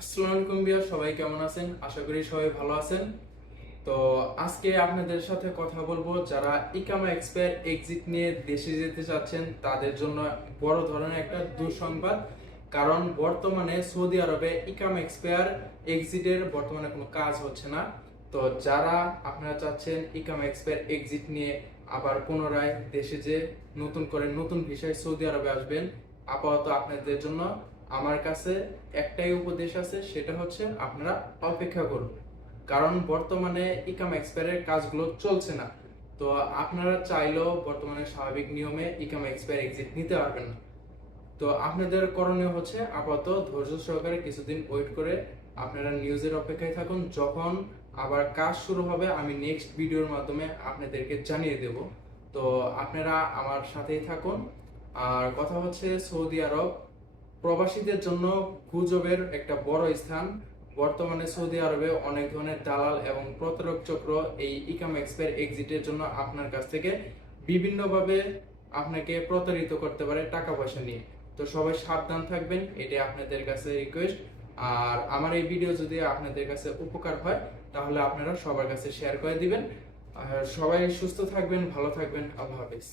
আসসালামু আলাইকুম ভিউয়ার, সবাই কেমন আছেন? আশা করি সবাই ভালো আছেন। তো আজকে আপনাদের সাথে কথা বলবো যারা ইকামা এক্সপায়ার এক্সিট নিয়ে দেশে যেতে চাচ্ছেন তাদের জন্য বড় ধরনের একটা দুঃসংবাদ। কারণ বর্তমানে সৌদি আরবে ইকামা এক্সপায়ার এক্সিটের বর্তমানে কোনো কাজ হচ্ছে না। তো যারা আপনারা চাচ্ছেন ইকামা এক্সপায়ার এক্সিট নিয়ে আবার পুনরায় দেশে যে নতুন করে নতুন ভিসায় সৌদি আরবে আসবেন, আপাতত আপনাদের জন্য আমার কাছে একটাই উপদেশ আছে, সেটা হচ্ছে আপনারা অপেক্ষা করুন। কারণ বর্তমানে ইকামা এক্সপায়ারের কাজগুলো চলছে না। তো আপনারা চাইলেও বর্তমানে স্বাভাবিক নিয়মে ইকামা এক্সপায়ার এক্সিট নিতে পারবেন না। তো আপনাদের করণীয় হচ্ছে আপাতত ধৈর্য সহকারে কিছুদিন ওয়েট করে আপনারা নিউজের অপেক্ষায় থাকুন। যখন আবার কাজ শুরু হবে আমি নেক্সট ভিডিওর মাধ্যমে আপনাদেরকে জানিয়ে দেব। তো আপনারা আমার সাথেই থাকুন। আর কথা হচ্ছে, সৌদি আরব প্রবাসীদের জন্য গুজবের একটা বড় স্থান। বর্তমানে সৌদি আরবে অনেক ধরনের দালাল এবং প্রতারক চক্র এই ইকামা এক্সপায়ার এক্সিটের জন্য আপনার কাছ থেকে বিভিন্নভাবে আপনাকে প্রতারিত করতে পারে টাকা পয়সা নিয়ে। তো সবাই সাবধান থাকবেন, এটাই আপনাদের কাছে রিকোয়েস্ট। আর আমার এই ভিডিও যদি আপনাদের কাছে উপকার হয় তাহলে আপনারা সবার কাছে শেয়ার করে দিবেন। আর সবাই সুস্থ থাকবেন, ভালো থাকবেন। আল্লাহ হাফেজ।